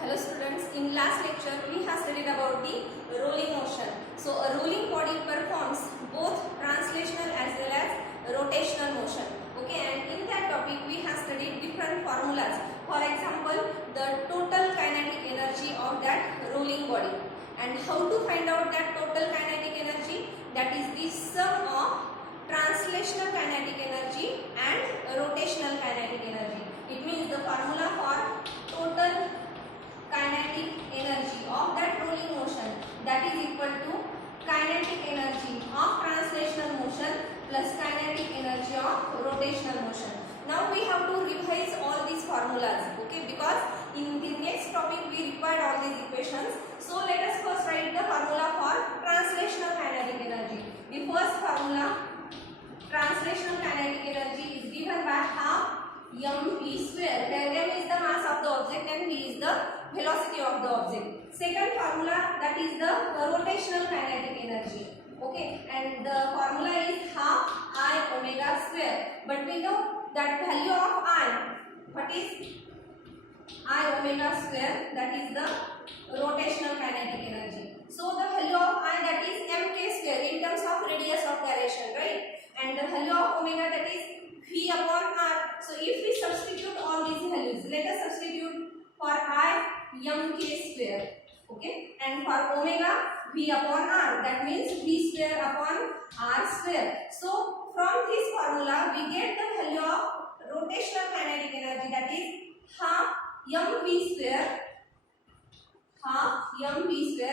Hello students, in last lecture we have studied about the rolling motion. So a rolling body performs both translational as well as rotational motion. Okay, and in that topic we have studied different formulas. For example, the total kinetic energy of that rolling body. And how to find out that total kinetic energy? That is the sum of translational kinetic energy and rotational kinetic energy. It means the formula for total kinetic energy of that rolling motion, that is equal to kinetic energy of translational motion plus kinetic energy of rotational motion. Now we have to revise all these formulas, okay, because in the next topic we required all these equations. So let us first write the formula for translational kinetic energy. The first formula, translational kinetic energy, is given by half mv square, where m is the mass of the object and v is the velocity of the object. Second formula, that is the rotational kinetic energy. Okay, and the formula is half I omega square. But we know that value of I, what is I omega square, that is the rotational kinetic energy. So the value of I, that is mk square in terms of radius of gyration, right? And the value of omega, that is V upon R. So if we substitute all these values, let us substitute for I mk square, okay, and for omega V upon R, that means V square upon R square. So from this formula we get the value of rotational kinetic energy, that is half mv square,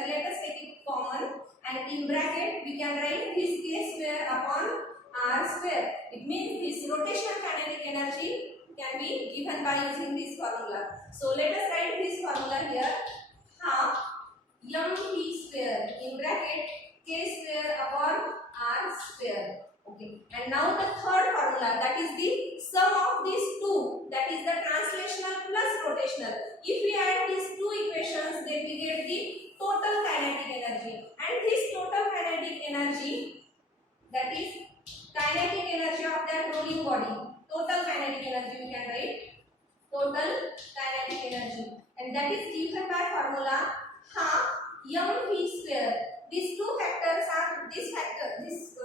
let us take it common, and in bracket we can write this k square upon R square. It means this rotational kinetic energy can be given by using this formula. So let us write this formula here, half mv square in bracket k square upon R square. Okay, and now the third formula, that is the sum of these two, that is the translational plus rotational. If we add these two equations, then we get the total kinetic energy, and this total kinetic energy, that is kinetic energy of that rolling body, total kinetic energy we can write, total kinetic energy, and that is given by formula half mv square. These two factors are, this factor is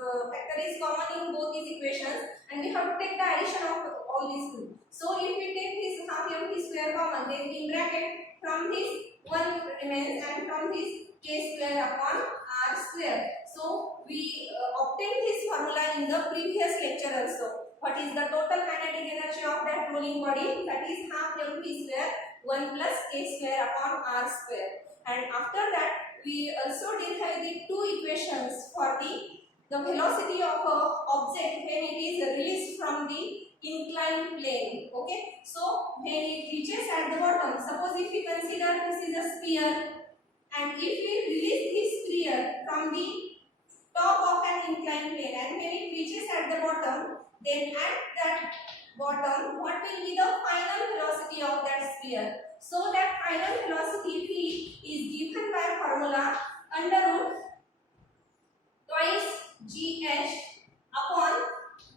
common in both these equations, and we have to take the addition of all these two. So if we take this half mv square common, then in bracket from this 1 remains, and from this k square upon r square. So we obtained this formula in the previous lecture also. What is the total kinetic energy of that rolling body? That is half mv square 1 plus k square upon r square. And after that we also derive the two equations for the velocity of a object when it is released from the inclined plane. Okay, so when it reaches at the bottom, suppose if we consider this is a sphere, and if we release this sphere from the top of an inclined plane, and when it reaches at the bottom, then at that bottom, what will be the final velocity of that sphere? So that final velocity v is given by formula under root twice gh upon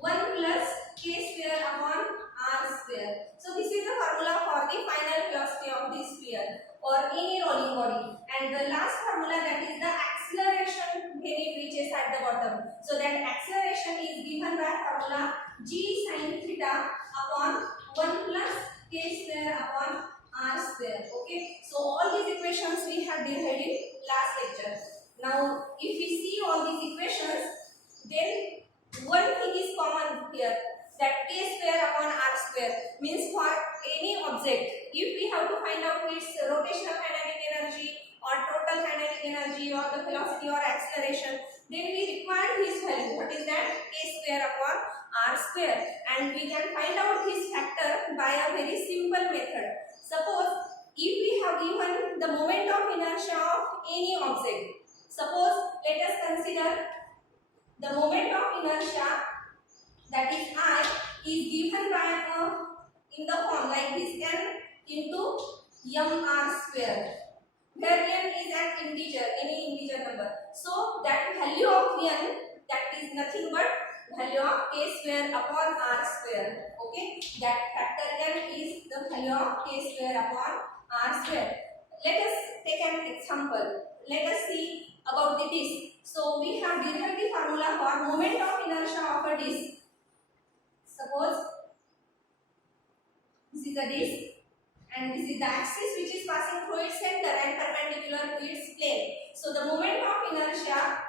1 plus k square upon r square. So this is the formula for the final velocity of this sphere or any rolling body. And the last formula, that is the acceleration when it reaches at the bottom. So that acceleration is given by formula g sin theta upon 1 plus k square upon r square. Okay, so all these equations we have derived in last lecture. Now if we see all these equations, then one thing is common here, that k square upon r square means for any object, if we have to find out its rotational kinetic energy or total kinetic energy or the velocity or acceleration, then we require this value. What is that? K square upon r square, and we can find out this factor by a very simple method. Suppose if we have given the moment of inertia of any object, suppose let us consider the moment of inertia, that is I, is given by in the form like this, n into mr square, where n is an integer, any integer number. So that value of n, that is nothing but value of k square upon r square. Okay, that factor n is the value of k square upon r square. let us take an example. Let us see about the disk. So we have derived the formula for moment of inertia of a disk. Suppose this is a disk and this is the axis which is passing through its center and perpendicular to its plane. So the moment of inertia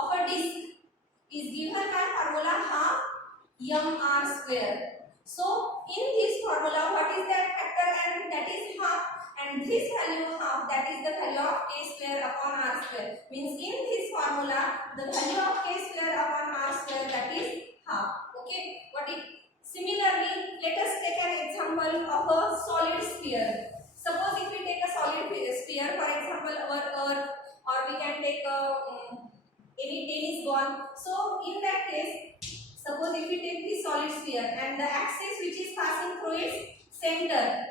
of a disk is given by formula half mr square. So in this formula, what is that factor? And that is half, and this value half, that is the value of k square upon r square. Means in this formula, the value of k square upon r square, that is half. Okay. Similarly, let us take an example of a solid sphere. Suppose if we take a solid sphere, for example, our earth, or we can take any tennis ball. So in that case, suppose if we take this solid sphere and the axis which is passing through its center,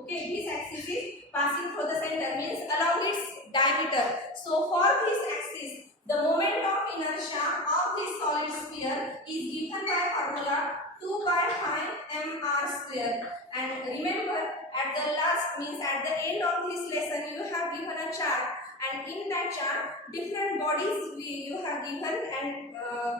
okay, this axis is passing through the center, means along its diameter. So for this axis, the moment of inertia of this solid sphere is given by formula 2 by pi mr square. And remember, at the last, means at the end of this lesson, you have given a chart, and in that chart different bodies you have given, and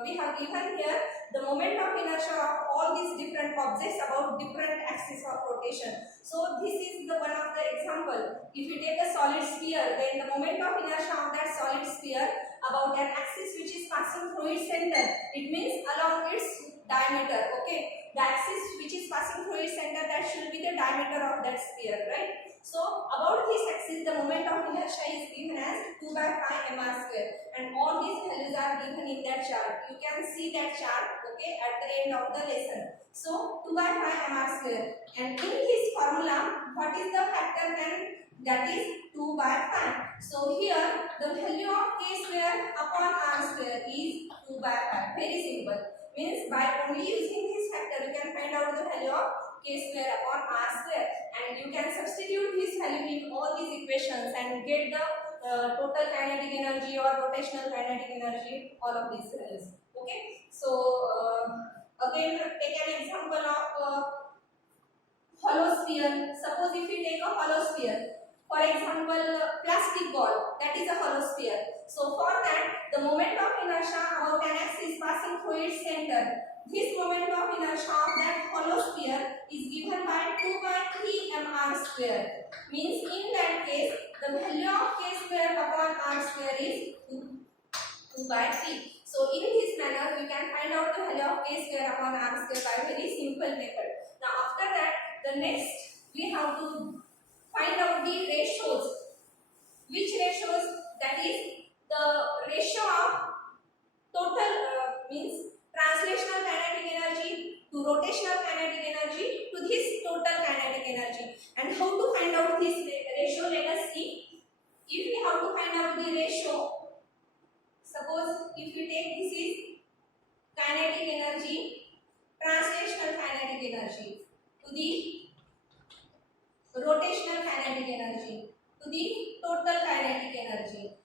we have given here the moment of inertia of all these different objects about different axis of rotation. So this is the one of the example. If you take a solid sphere, then the moment of inertia of that solid sphere about an axis which is passing through its center, it means along its diameter. Okay, the axis which is passing through its center, that should be the diameter of that sphere, right? So about this axis, the moment of inertia is given as 2 by pi mr square, and all these values are given in that chart. You can see that chart, okay, at the end of the lesson. So 2 by pi mr square, and in his formula, what is the factor then? That is 2 by pi. So here the value of k square upon r square is 2 by pi. Very simple. Means by only using this factor, you can find out the value of k square upon r square, and you can substitute this value in all these equations and get the total kinetic energy or rotational kinetic energy, all of these values. Okay. So again, take an example of hollow sphere. Suppose if we take a hollow sphere, for example, plastic ball, that is a hollow sphere. So for that, the moment of inertia about an axis passing through its center, this moment of inertia of that hollow sphere is given by 2 by 3 mr square. Means in that case, the value of k square upon r square is 2 by 3. So in this manner, we can find out the value of k square upon r square by a very simple method. Now after that, the next we have to find out the ratios. Which ratios? That is the ratio of total means translational kinetic energy to rotational kinetic energy to this total kinetic energy. And how to find out this ratio? Let us see. If we have to find out the ratio, suppose if you take this is kinetic energy, translational kinetic energy to the rotational kinetic energy to the total kinetic energy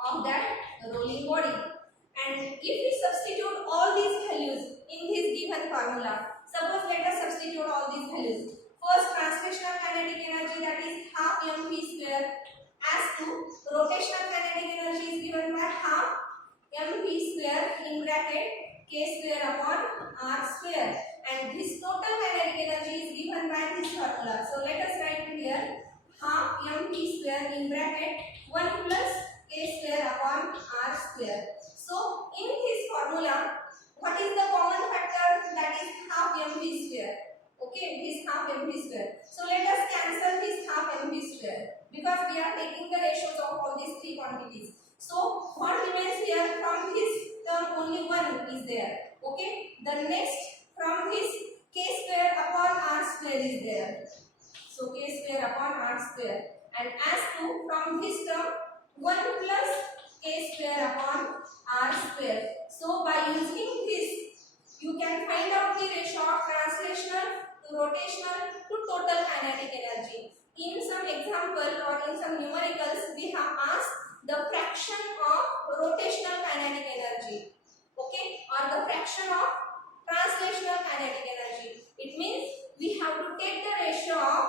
of that rolling body. And if we substitute all these values in this given formula, suppose let us substitute all these values. First, translational kinetic energy, that is half mv square, as to rotational kinetic energy is given by half mv square in bracket k square upon r square, and this total kinetic energy is given by this formula. So let us write here half mv square in bracket 1 plus k square upon r square. So in this formula, what is the common factor? That is half mv square. Okay, this half mv square. So let us cancel this half mv square, because we are taking the ratios of all these three quantities. So what remains here? From this term only one is there. Okay, the next from this k square upon r square is there. So k square upon r square, and as to from this term 1 plus k square upon r square. So by using this, you can find out the ratio of translational to rotational to total kinetic energy. In some example or in some numericals, we have asked the fraction of rotational kinetic energy, okay, or the fraction of translational kinetic energy. It means we have to take the ratio of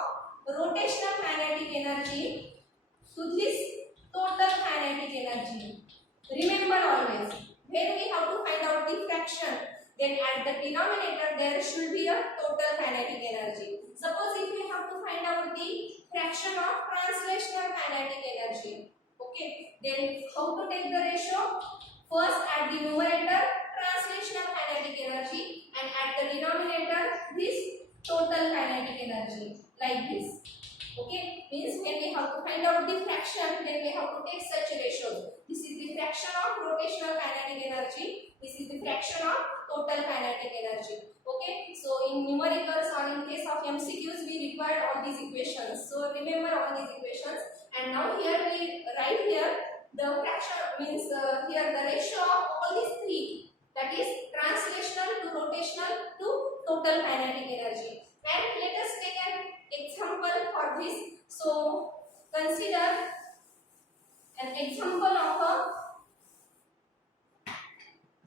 rotational kinetic energy to this total kinetic energy. Remember always, when we have to find out the fraction, then at the denominator there should be a total kinetic energy. Suppose if we have to find out the fraction of translational kinetic energy, okay, then how to take the ratio? First at the numerator translational kinetic energy and at the denominator this total kinetic energy, like this. Okay, means when we have to find out the fraction, then we have to take such ratios. This is the fraction of rotational kinetic energy. This is the fraction of total kinetic energy. Okay, so in numericals or in case of MCQs, we require all these equations. So remember all these equations. And now here we write here the fraction means here the ratio of all these three. That is translational to rotational to total kinetic energy. And let us take an example for this. So consider an example of a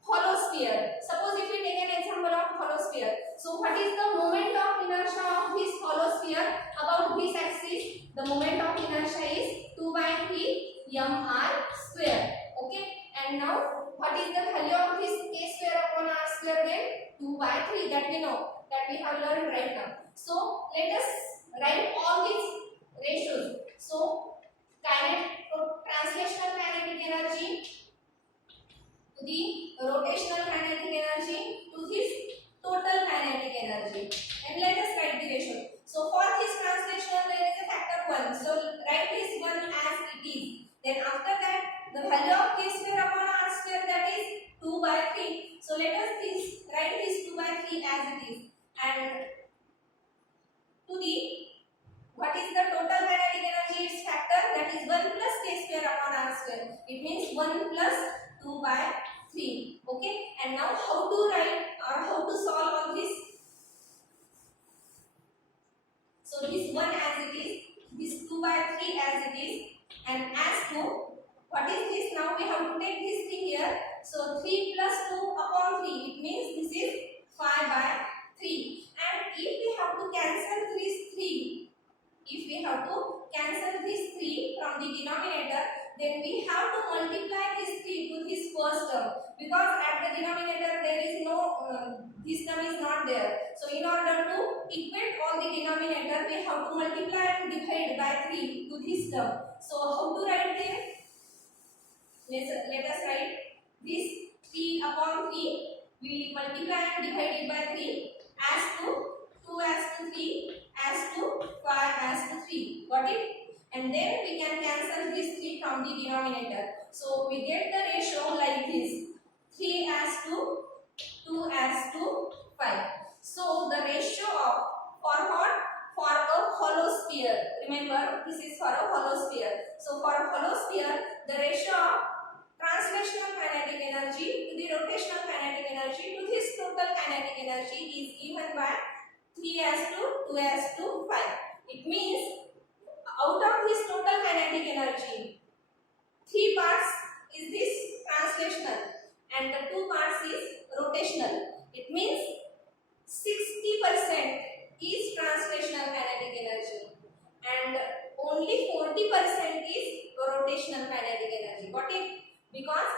hollow sphere. Suppose if we take an example of hollow sphere. So what is the moment of inertia of this hollow sphere about this axis? The moment of inertia is 2 by 3 mr square. Okay. And now what is the value of this k square upon r square then? 2 by 3, that we know, that we have learned right now. So let us write all these ratios. So translational kinetic energy to the rotational kinetic energy to this total kinetic energy. And let us write the ratio. So for this translational there is a factor 1. So write this 1 as it is. Then after that the value of k square upon r square, that is 2 by 3. So let us write this 2 by 3 as it is. And to the what is the total kinetic energy? Its factor, that is 1 plus k square upon r square. It means 1 plus 2 by 3. Okay. And now how to write or how to solve all this? So this 1 as it is, this 2 by 3 as it is, and as to what is this? Now we have to take this thing here. So 3 plus 2 upon 3. It means this is 5 by 3. And if we have to cancel this 3, from the denominator, then we have to multiply this 3 to this first term, because at the denominator there is no this term is not there. So in order to equate all the denominator, we have to multiply and divide by 3 to this term. So how to write there? Let us write this 3 upon 3. We multiply and divide it by 3 as to 2 as to 3 as to 5 as to 3. Got it? And then we can cancel this 3 from the denominator. So we get the ratio like this: 3 as to 2 as to 5. So the ratio of for a hollow sphere. Remember, this is for a hollow sphere. So for a hollow sphere, the ratio of translational kinetic energy to the rotational kinetic energy to this total kinetic energy is given by 3 as to 2 as to 5. It means out of this total kinetic energy, 3 parts is this translational and the 2 parts is rotational. It means 60% is translational kinetic energy and only 40% is rotational kinetic energy. Got it? Because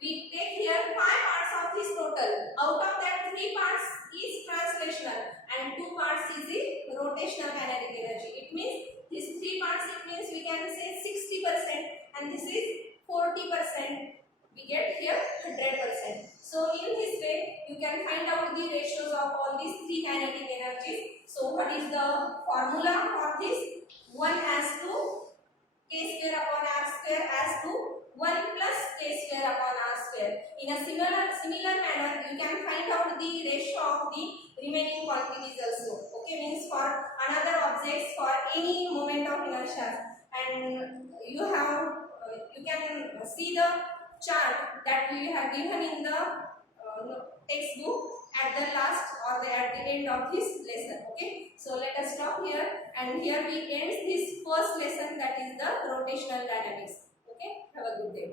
we take here 5 parts of this total. Out of that, 3 parts is translational and 2 parts is the rotational kinetic energy. It means these 3 parts, it means we can say 60% and this is 40%. We get here 100%. So in this way, you can find out the ratios of all these 3 kinetic energies. So what is the formula for this? 1 as to k square upon r square as to 1 plus k square upon r square. In a similar manner, you can find out the ratio of the remaining quantities also. Okay, means for another objects, for any moment of inertia, and you can see the chart that we have given in the textbook at the last or at the end of this lesson. Okay, so let us stop here, and here we end this first lesson, that is the rotational dynamics. Okay, have a good day.